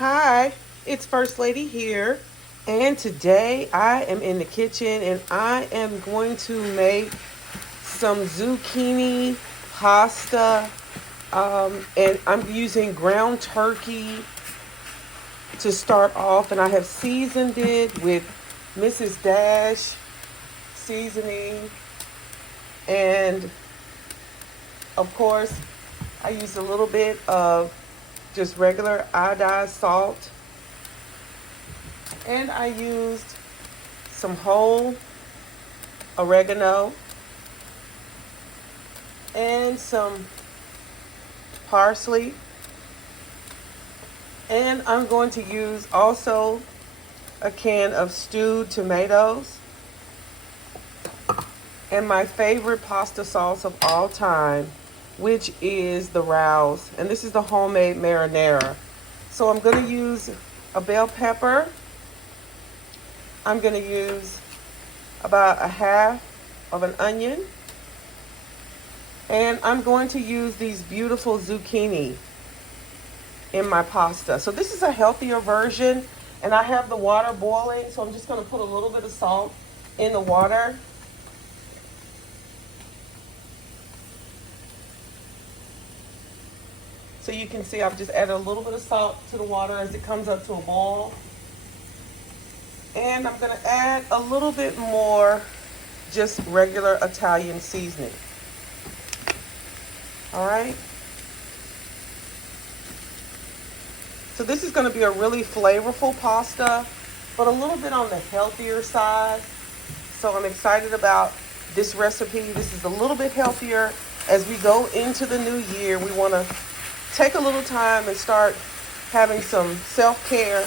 Hi, it's First Lady here, and today I am in the kitchen and I am going to make some zucchini pasta. And I'm using ground turkey to start off, and I have seasoned it with Mrs. Dash seasoning, and of course, I used a little bit of just regular iodized salt, and I used some whole oregano and some parsley. And I'm going to use also a can of stewed tomatoes and my favorite pasta sauce of all time, which is the Rouse. And this is the homemade marinara. So I'm going to use a bell pepper. I'm going to use about a half of an onion. And I'm going to use these beautiful zucchini in my pasta. So this is a healthier version, and I have the water boiling, so I'm just going to put a little bit of salt in the water. So you can see I've just added a little bit of salt to the water as it comes up to a boil. And I'm going to add a little bit more just regular Italian seasoning. All right. So this is going to be a really flavorful pasta, but a little bit on the healthier side. So I'm excited about this recipe. This is a little bit healthier. As we go into the new year, we want to take a little time and start having some self-care,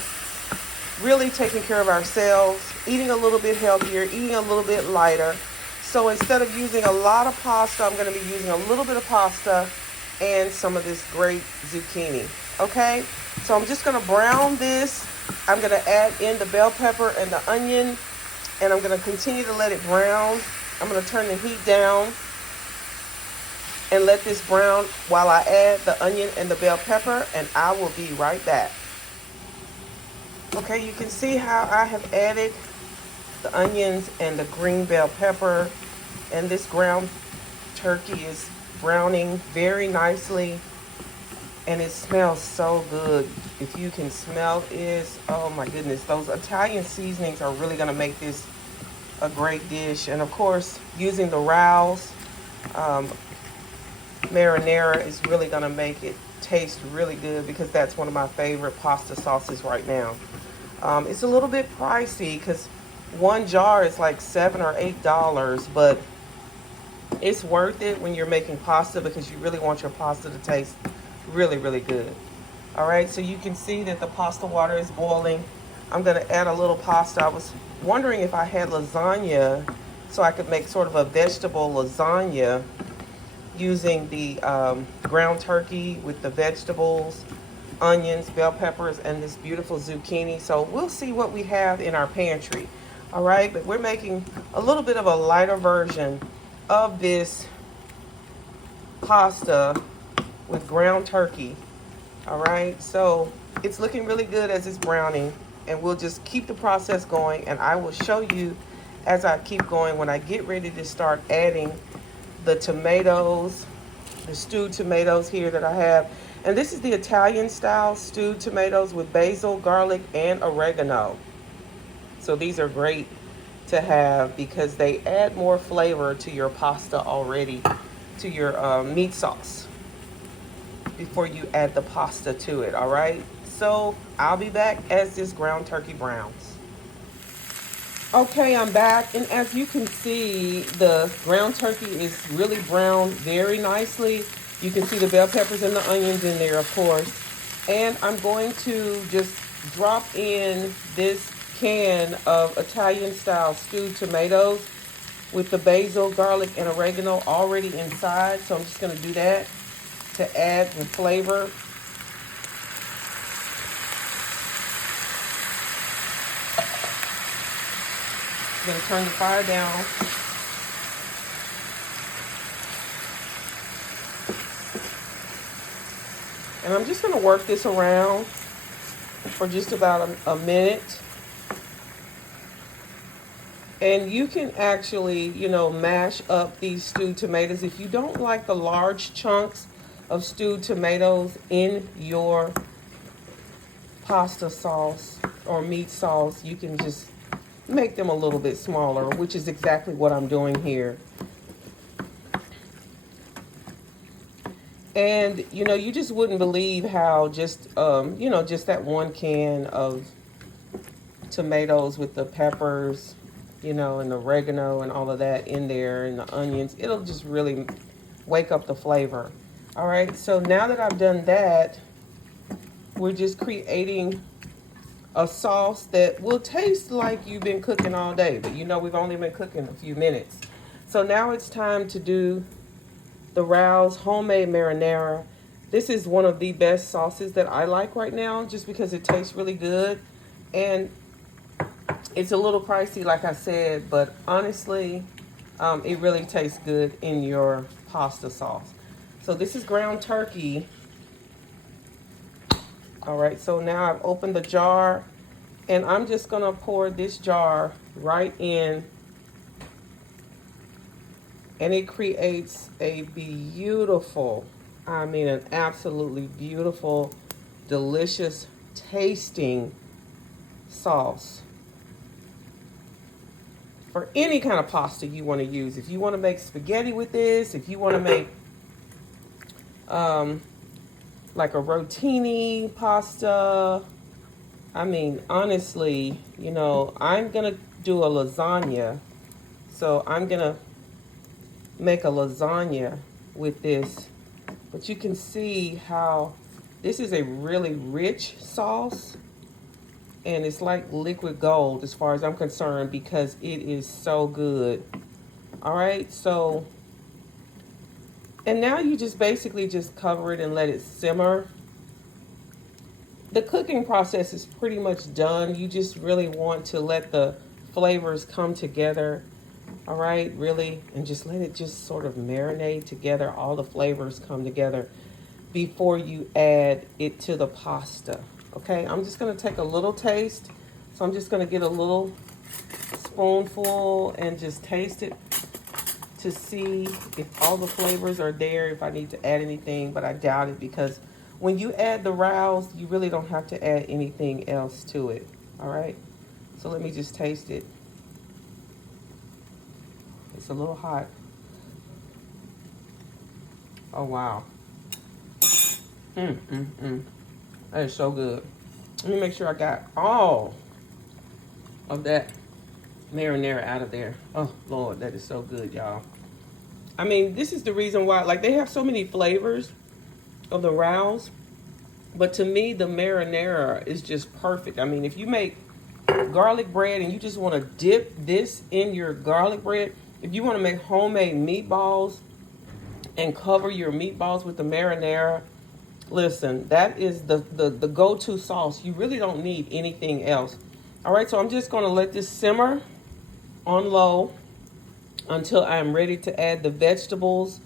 really taking care of ourselves, eating a little bit healthier, eating a little bit lighter. So instead of using a lot of pasta, I'm going to be using a little bit of pasta and some of this great zucchini. Okay, so I'm just going to brown this. I'm going to add in the bell pepper and the onion, and I'm going to continue to let it brown. I'm going to turn the heat down and let this brown while I add the onion and the bell pepper, and I will be right back. Okay, you can see how I have added the onions and the green bell pepper, and this ground turkey is browning very nicely, and it smells so good. If you can smell it, oh my goodness, those Italian seasonings are really going to make this a great dish. And of course, using the Rouse marinara is really going to make it taste really good, because that's one of my favorite pasta sauces right now. It's a little bit pricey because one jar is like $7 or $8, but it's worth it when you're making pasta, because you really want your pasta to taste really, really good. All right, so you can see that the pasta water is boiling. I'm going to add a little pasta. I was wondering if I had lasagna, so I could make sort of a vegetable lasagna using the ground turkey with the vegetables, onions, bell peppers, and this beautiful zucchini. So we'll see what we have in our pantry. All right, but we're making a little bit of a lighter version of this pasta with ground turkey. All right, so it's looking really good as it's browning, and we'll just keep the process going, and I will show you as I keep going when I get ready to start adding the tomatoes, the stewed tomatoes here that I have. And this is the Italian style stewed tomatoes with basil, garlic, and oregano. So these are great to have because they add more flavor to your pasta already, to your meat sauce, before you add the pasta to it. All right, so I'll be back as this ground turkey browns. Okay, I'm back, and as you can see, the ground turkey is really browned very nicely. You can see the bell peppers and the onions in there, of course. And I'm going to just drop in this can of Italian style stewed tomatoes with the basil, garlic, and oregano already inside. So I'm just going to do that to add the flavor. I'm going to turn the fire down. And I'm just going to work this around for just about a minute. And you can actually, mash up these stewed tomatoes. If you don't like the large chunks of stewed tomatoes in your pasta sauce or meat sauce, you can just make them a little bit smaller, which is exactly what I'm doing here. And, you just wouldn't believe how just that one can of tomatoes with the peppers, and the oregano and all of that in there and the onions, it'll just really wake up the flavor. All right, so now that I've done that, we're just creating a sauce that will taste like you've been cooking all day, but we've only been cooking a few minutes. So now it's time to do the Rouse homemade marinara. This is one of the best sauces that I like right now, just because it tastes really good. And it's a little pricey, like I said, but honestly, it really tastes good in your pasta sauce. So this is ground turkey. All right, so now I've opened the jar, and I'm just gonna pour this jar right in, and it creates a beautiful, an absolutely beautiful, delicious tasting sauce for any kind of pasta you want to use. If you want to make spaghetti with this, if you want to make like a rotini pasta, honestly, I'm going to do a lasagna. So I'm going to make a lasagna with this. But you can see how this is a really rich sauce. And it's like liquid gold as far as I'm concerned, because it is so good. All right, so, and now you just basically just cover it and let it simmer. The cooking process is pretty much done. You just really want to let the flavors come together. All right, really, and just let it just sort of marinate together. All the flavors come together before you add it to the pasta. Okay, I'm just gonna take a little taste. So I'm just gonna get a little spoonful and just taste it to see if all the flavors are there, if I need to add anything, but I doubt it, because when you add the Rouse, you really don't have to add anything else to it. All right, so let me just taste it. It's a little hot. Oh, wow. That is so good. Let me make sure I got all of that marinara out of there. Oh, Lord, that is so good, y'all. This is the reason why, like, they have so many flavors of the Rouse, but to me, the marinara is just perfect. If you make garlic bread and you just want to dip this in your garlic bread, if you want to make homemade meatballs and cover your meatballs with the marinara, listen, that is the go-to sauce. You really don't need anything else. All right, so I'm just going to let this simmer on low until I'm ready to add the vegetables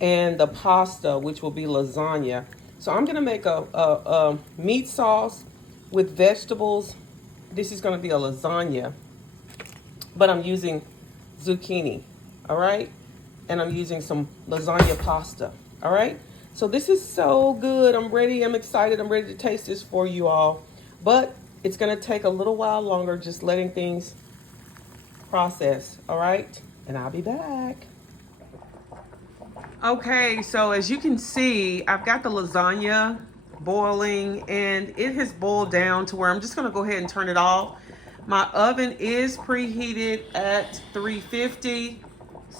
and the pasta, which will be lasagna. So I'm going to make a meat sauce with vegetables. This is going to be a lasagna, but I'm using zucchini, all right? And I'm using some lasagna pasta, all right? So this is so good. I'm ready. I'm excited. I'm ready to taste this for you all. But it's going to take a little while longer, just letting things process, all right? And I'll be back. Okay, so as you can see, I've got the lasagna boiling, and it has boiled down to where I'm just going to go ahead and turn it off. My oven is preheated at 350.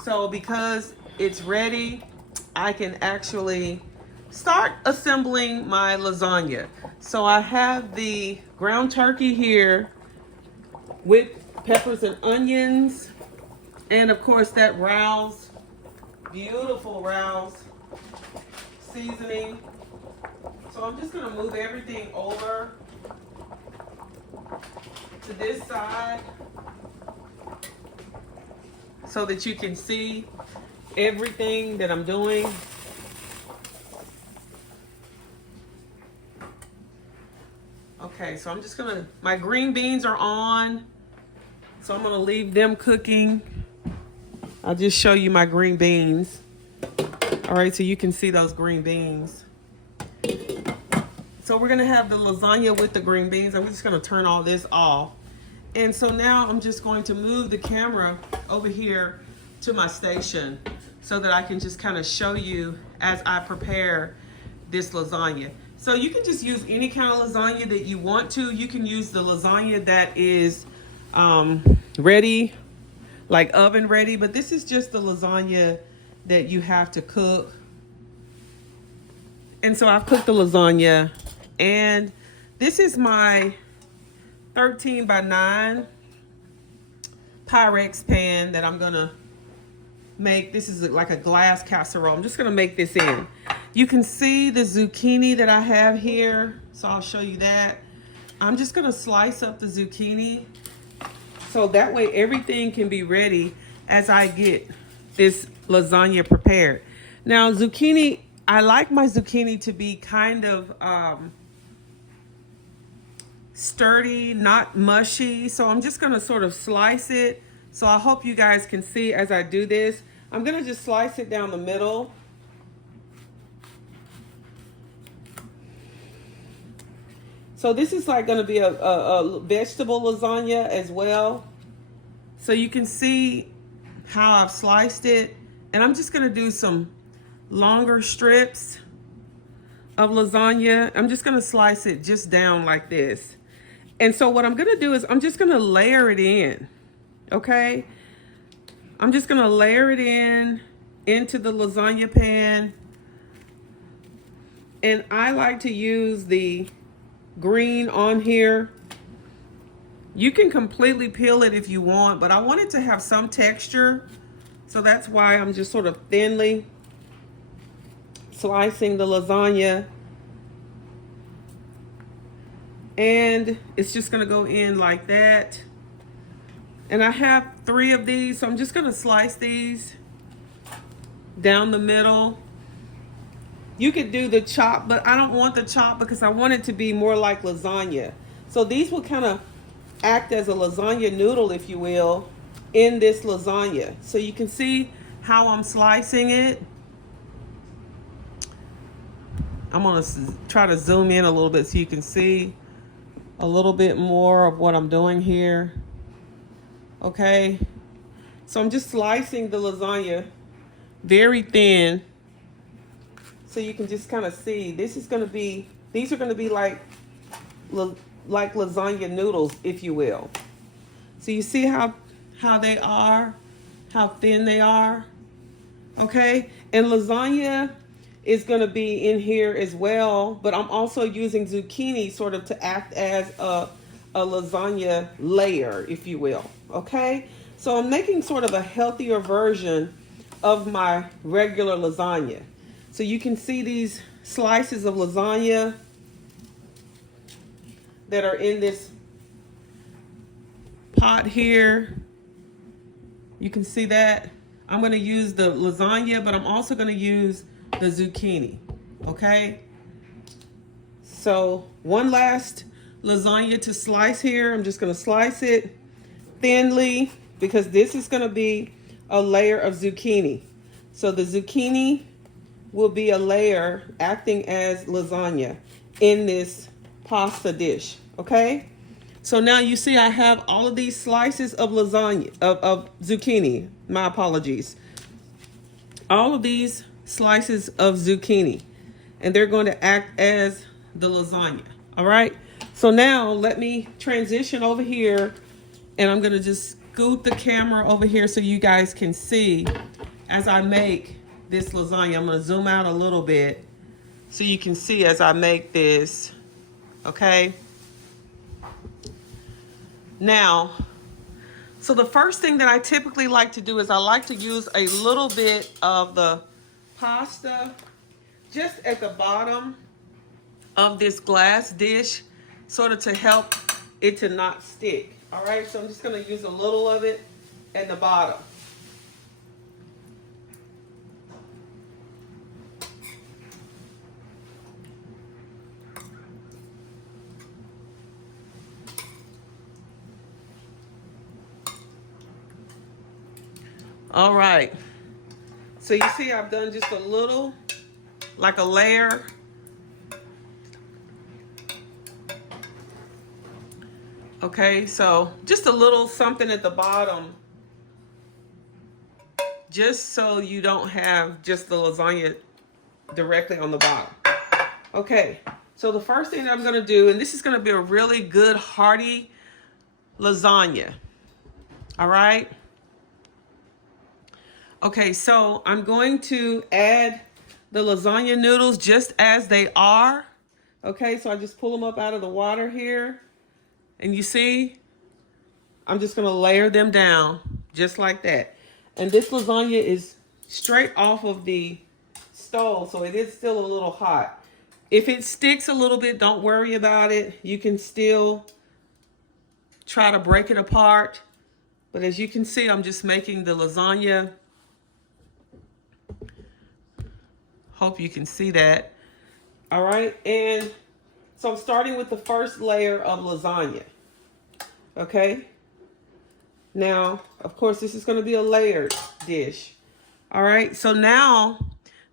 So because it's ready, I can actually start assembling my lasagna. So I have the ground turkey here with peppers and onions, and of course that Rouse, beautiful Rouse seasoning. So I'm just gonna move everything over to this side so that you can see everything that I'm doing. Okay, so I'm just gonna, my green beans are on. So I'm gonna leave them cooking. I'll just show you my green beans. All right, so you can see those green beans. So we're gonna have the lasagna with the green beans. I'm just gonna turn all this off. And so now I'm just going to move the camera over here to my station so that I can just kind of show you as I prepare this lasagna. So you can just use any kind of lasagna that you want to. You can use the lasagna that is ready, like oven ready, but this is just the lasagna that you have to cook. And so I've cooked the lasagna, and this is my 13 by 9 Pyrex pan that I'm gonna make. This is like a glass casserole. I'm just gonna make this in. You can see the zucchini that I have here, so I'll show you that. I'm just gonna slice up the zucchini so that way everything can be ready as I get this lasagna prepared. Now zucchini, I like my zucchini to be kind of sturdy, not mushy. So I'm just gonna sort of slice it. So I hope you guys can see as I do this. I'm gonna just slice it down the middle. So this is like gonna be a vegetable lasagna as well. So you can see how I've sliced it. And I'm just gonna do some longer strips of lasagna. I'm just gonna slice it just down like this. And so what I'm gonna do is I'm just gonna layer it in, okay? I'm just gonna layer it in into the lasagna pan. And I like to use the green on here. You can completely peel it if you want, but I want it to have some texture. So that's why I'm just sort of thinly slicing the lasagna. And it's just gonna go in like that. And I have 3 of these, so I'm just gonna slice these down the middle. You could do the chop, but I don't want the chop because I want it to be more like lasagna. So these will kind of act as a lasagna noodle, if you will, in this lasagna. So you can see how I'm slicing it. I'm gonna try to zoom in a little bit so you can see a little bit more of what I'm doing here. Okay, so I'm just slicing the lasagna very thin so you can just kind of see. This is going to be, these are going to be like lasagna noodles, if you will. So you see how they are, how thin they are. Okay, and lasagna is going to be in here as well, but I'm also using zucchini sort of to act as a lasagna layer, if you will. Okay, so I'm making sort of a healthier version of my regular lasagna. So you can see these slices of lasagna that are in this pot here. You can see that. I'm going to use the lasagna, but I'm also going to use the zucchini. Okay, so one last lasagna to slice here. I'm just going to slice it thinly because this is going to be a layer of zucchini. So the zucchini will be a layer acting as lasagna in this pasta dish. Okay, so now you see I have all of these slices of lasagna, of zucchini. My apologies. All of these slices of zucchini, and they're going to act as the lasagna. All right, so now let me transition over here, and I'm going to just scoot the camera over here so you guys can see as I make this lasagna. I'm going to zoom out a little bit so you can see as I make this. Okay, now, so the first thing that I typically like to do is I like to use a little bit of the pasta just at the bottom of this glass dish, sort of to help it to not stick. All right, so I'm just going to use a little of it at the bottom. All right. So you see I've done just a little, like a layer. Okay, so just a little something at the bottom, just so you don't have just the lasagna directly on the bottom. Okay, so the first thing I'm gonna do, and this is gonna be a really good hearty lasagna. All right. Okay, so I'm going to add the lasagna noodles just as they are. Okay, so I just pull them up out of the water here. And you see, I'm just gonna layer them down just like that. And this lasagna is straight off of the stove, so it is still a little hot. If it sticks a little bit, don't worry about it. You can still try to break it apart. But as you can see, I'm just making the lasagna. Hope you can see that. All right, and so I'm starting with the first layer of lasagna. Okay. Now, of course, this is going to be a layered dish. All right, so now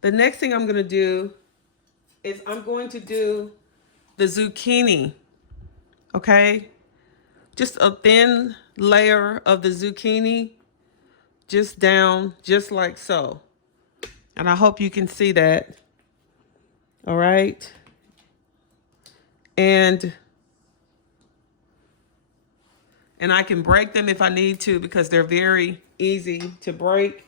the next thing I'm going to do is I'm going to do the zucchini. Okay, just a thin layer of the zucchini, just down, just like so. And I hope you can see that. All right. And I can break them if I need to because they're very easy to break.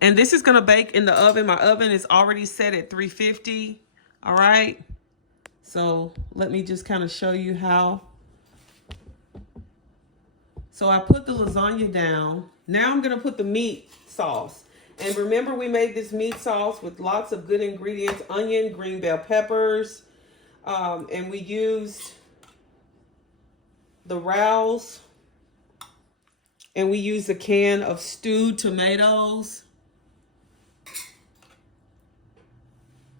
And this is going to bake in the oven. My oven is already set at 350. All right. So let me just kind of show you how. So I put the lasagna down. Now I'm going to put the meat sauce. And remember, we made this meat sauce with lots of good ingredients: onion, green bell peppers, and we used the Rouse, and we used a can of stewed tomatoes.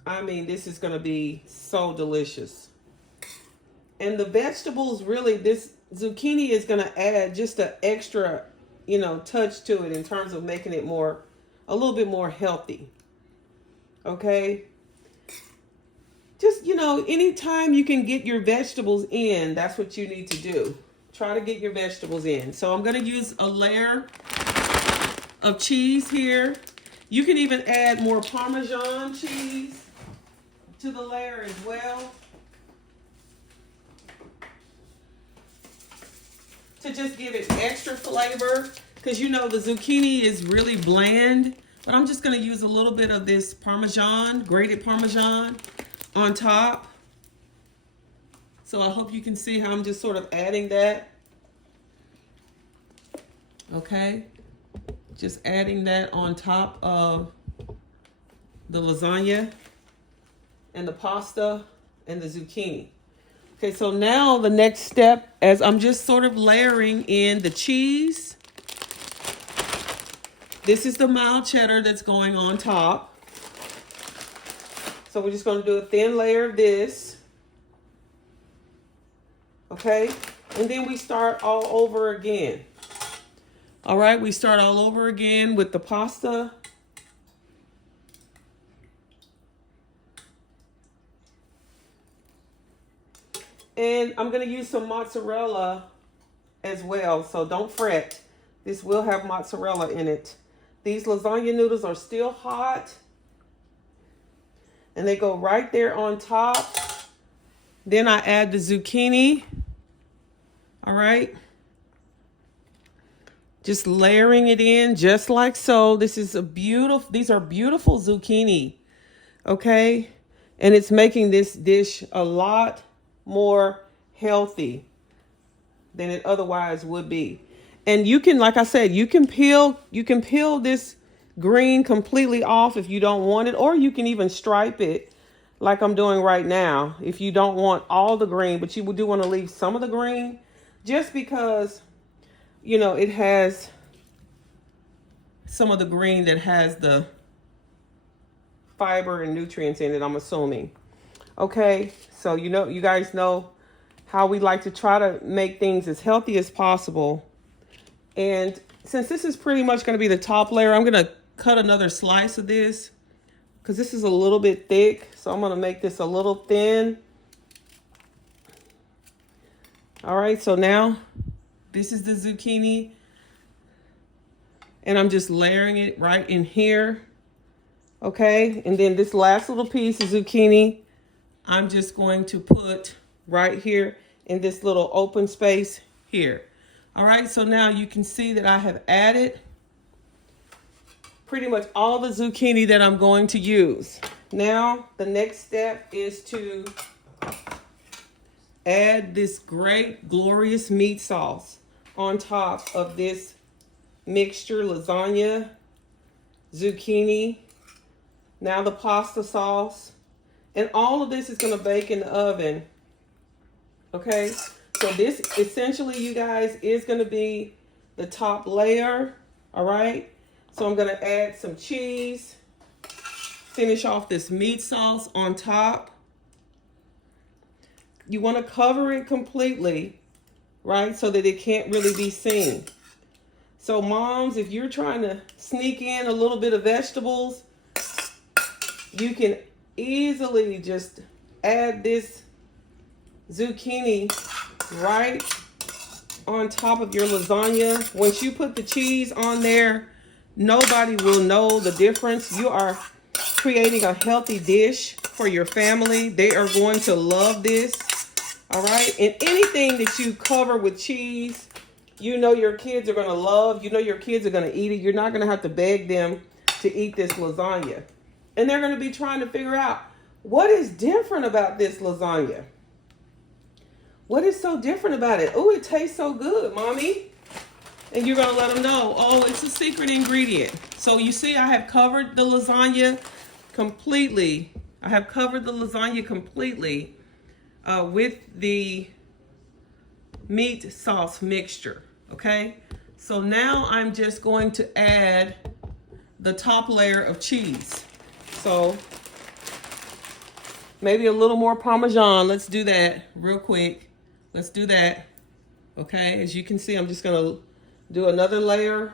I mean, this is going to be so delicious. And the vegetables, really, this zucchini is going to add just an extra, touch to it in terms of making it a little bit more healthy. Okay. Just, anytime you can get your vegetables in, that's what you need to do. Try to get your vegetables in. So I'm going to use a layer of cheese here. You can even add more Parmesan cheese to the layer as well, to just give it extra flavor, because the zucchini is really bland. But I'm just going to use a little bit of this Parmesan, grated Parmesan, on top. So I hope you can see how I'm just sort of adding that. Okay, just adding that on top of the lasagna and the pasta and the zucchini. Okay, so now the next step, as I'm just sort of layering in the cheese. This is the mild cheddar that's going on top. So we're just going to do a thin layer of this. Okay, and then we start all over again. All right, we start all over again with the pasta. And I'm going to use some mozzarella as well, so don't fret. This will have mozzarella in it. These lasagna noodles are still hot, and they go right there on top. Then I add the zucchini. All right. Just layering it in just like so. These are beautiful zucchini. Okay. And it's making this dish a lot more healthy than it otherwise would be. And you can, like I said, you can peel this green completely off if you don't want it, or you can even stripe it like I'm doing right now if you don't want all the green, but you do want to leave some of the green, just because, it has some of the green that has the fiber and nutrients in it, I'm assuming. Okay, so you guys know how we like to try to make things as healthy as possible. And since this is pretty much going to be the top layer, I'm going to cut another slice of this because this is a little bit thick. So I'm going to make this a little thin. All right, so now this is the zucchini. And I'm just layering it right in here. Okay, and then this last little piece of zucchini, I'm just going to put right here in this little open space here. All right, so now you can see that I have added pretty much all the zucchini that I'm going to use. Now, the next step is to add this great, glorious meat sauce on top of this mixture, lasagna, zucchini, now the pasta sauce, and all of this is going to bake in the oven. Okay, so this essentially, you guys, is going to be the top layer. All right, so I'm going to add some cheese, finish off this meat sauce on top. You want to cover it completely, right, so that it can't really be seen. So moms, if you're trying to sneak in a little bit of vegetables, you can easily just add this zucchini right on top of your lasagna. Once you put the cheese on there, nobody will know the difference. You are creating a healthy dish for your family. They are going to love this. All right, and anything that you cover with cheese, you know your kids are going to love. You know your kids are going to eat it. You're not going to have to beg them to eat this lasagna. And they're going to be trying to figure out, what is different about this lasagna? What is so different about it? Oh, it tastes so good, Mommy. And you're going to let them know, oh, it's a secret ingredient. So you see, I have covered the lasagna completely. I have covered the lasagna completely with the meat sauce mixture. Okay, so now I'm just going to add the top layer of cheese. So maybe a little more Parmesan. Let's do that real quick. Let's do that. Okay, as you can see, I'm just gonna do another layer.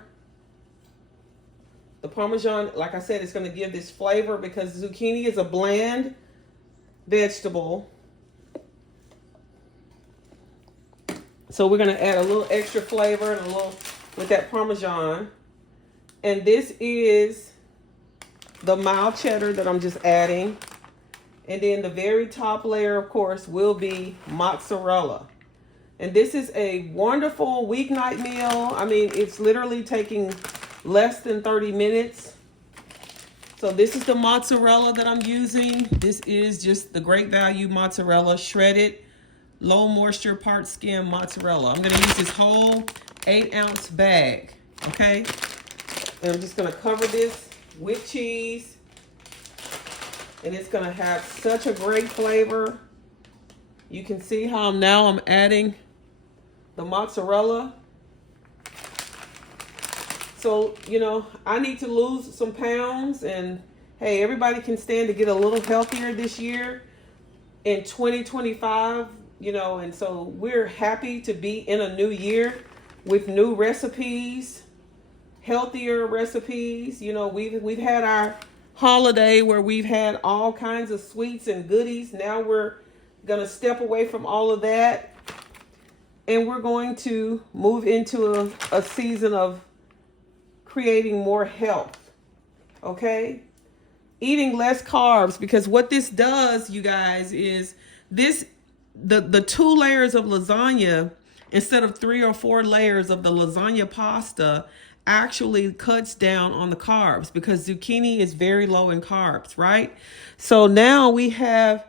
The Parmesan, like I said, is gonna give this flavor because zucchini is a bland vegetable. So we're going to add a little extra flavor and a little with that Parmesan. And this is the mild cheddar that I'm just adding. And then the very top layer, of course, will be mozzarella. And this is a wonderful weeknight meal. I mean, it's literally taking less than 30 minutes. So this is the mozzarella that I'm using. This is just the Great Value mozzarella, shredded, low moisture, part skim mozzarella. I'm going to use this whole 8-ounce bag, okay? And I'm just going to cover this with cheese. And it's going to have such a great flavor. You can see how now I'm adding the mozzarella. So, you know, I need to lose some pounds. And, hey, everybody can stand to get a little healthier this year in 2025. You know, and so we're happy to be in a new year with new recipes, healthier recipes. You know, we've had our holiday where we've had all kinds of sweets and goodies. Now we're going to step away from all of that. And we're going to move into a season of creating more health. Okay? Eating less carbs, because what this does, you guys, is this the 2 layers of lasagna, instead of 3 or 4 layers of the lasagna pasta, actually cuts down on the carbs because zucchini is very low in carbs, right? So now we have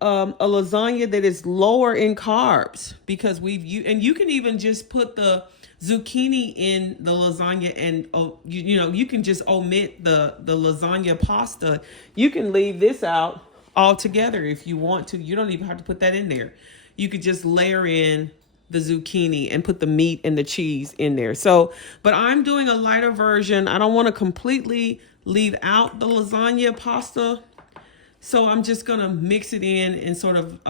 a lasagna that is lower in carbs because and you can even just put the zucchini in the lasagna and you can just omit the lasagna pasta. You can leave this out altogether if you want to. You don't even have to put that in there. You could just layer in the zucchini and put the meat and the cheese in there. So, but I'm doing a lighter version. I don't want to completely leave out the lasagna pasta. So I'm just gonna mix it in and sort of,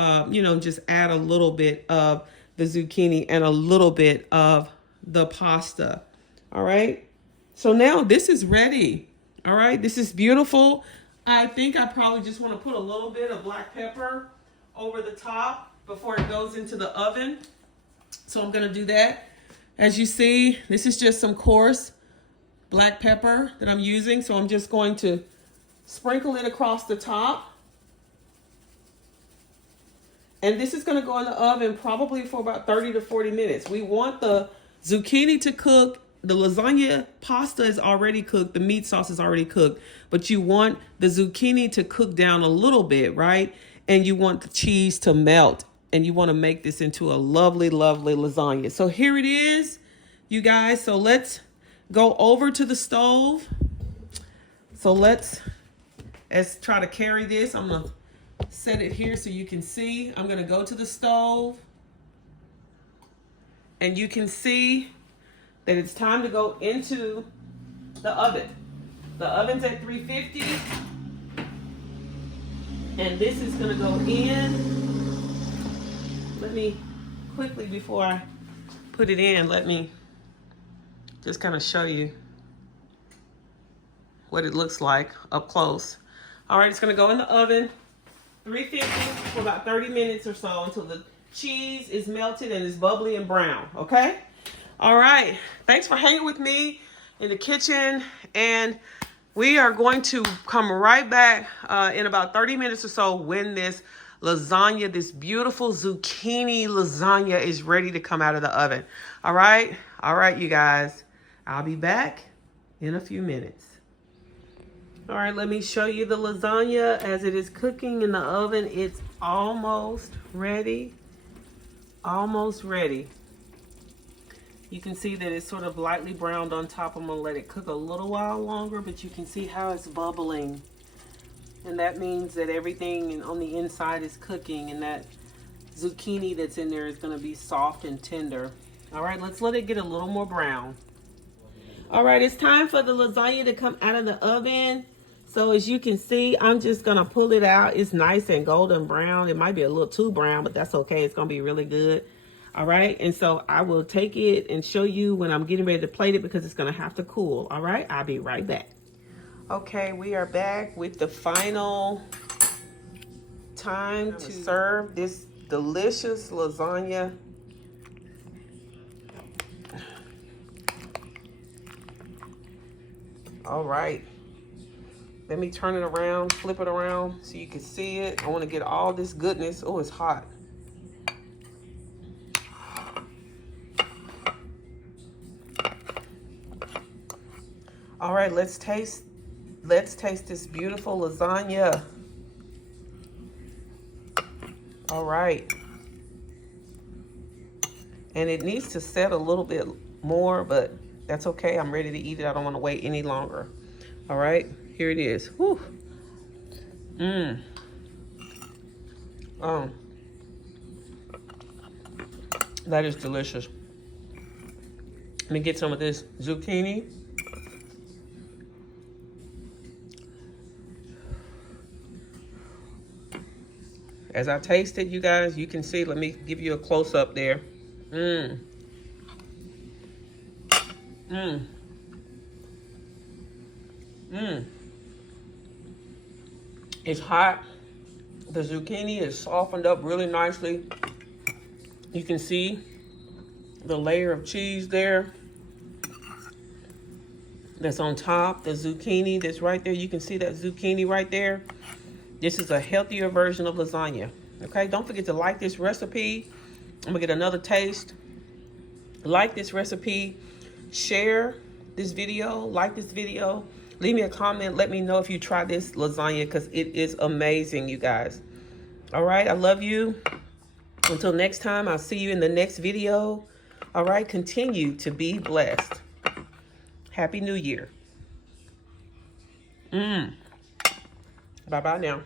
just add a little bit of the zucchini and a little bit of the pasta. All right. So now this is ready. All right. This is beautiful. I think I probably just want to put a little bit of black pepper over the top before it goes into the oven. So I'm gonna do that. As you see, this is just some coarse black pepper that I'm using. So I'm just going to sprinkle it across the top. And this is going to go in the oven probably for about 30 to 40 minutes. We want the zucchini to cook. The lasagna pasta is already cooked. The meat sauce is already cooked. But you want the zucchini to cook down a little bit, right? And you want the cheese to melt. And you want to make this into a lovely, lovely lasagna. So here it is, you guys. So let's go over to the stove. So let's try to carry this. I'm going to set it here so you can see. I'm going to go to the stove. And you can see that it's time to go into the oven. The oven's at 350. And this is going to go in. Let me quickly, before I put it in, let me just kind of show you what it looks like up close. All right, it's going to go in the oven, 350 for about 30 minutes or so until the cheese is melted and is bubbly and brown, okay? All right, thanks for hanging with me in the kitchen, and we are going to come right back in about 30 minutes or so when this lasagna, this beautiful zucchini lasagna is ready to come out of the oven. All right, you guys, I'll be back in a few minutes. All right, let me show you the lasagna as it is cooking in the oven. It's almost ready. Almost ready. You can see that it's sort of lightly browned on top. I'm gonna let it cook a little while longer, but you can see how it's bubbling. And that means that everything on the inside is cooking, and that zucchini that's in there is gonna be soft and tender. All right, let's let it get a little more brown. All right, it's time for the lasagna to come out of the oven. So as you can see, I'm just gonna pull it out. It's nice and golden brown. It might be a little too brown, but that's okay. It's gonna be really good. All right, and so I will take it and show you when I'm getting ready to plate it because it's gonna have to cool. All right, I'll be right back. Okay, we are back with the final time to serve this delicious lasagna. All right. Let me turn it around, flip it around so you can see it. I want to get all this goodness. Oh, it's hot. All right, let's taste this beautiful lasagna. All right. And it needs to set a little bit more, but that's okay. I'm ready to eat it. I don't want to wait any longer. All right, here it is. Whew. That is delicious. Let me get some of this zucchini. As I taste it, you guys, you can see, let me give you a close up there. It's hot. The zucchini is softened up really nicely. You can see the layer of cheese there that's on top. The zucchini that's right there. You can see that zucchini right there. This is a healthier version of lasagna. Okay, don't forget to like this recipe. I'm gonna get another taste. Like this recipe, share this video, like this video. Leave me a comment. Let me know if you try this lasagna because it is amazing, you guys. All right, I love you. Until next time, I'll see you in the next video. All right, continue to be blessed. Happy New Year. Bye-bye now.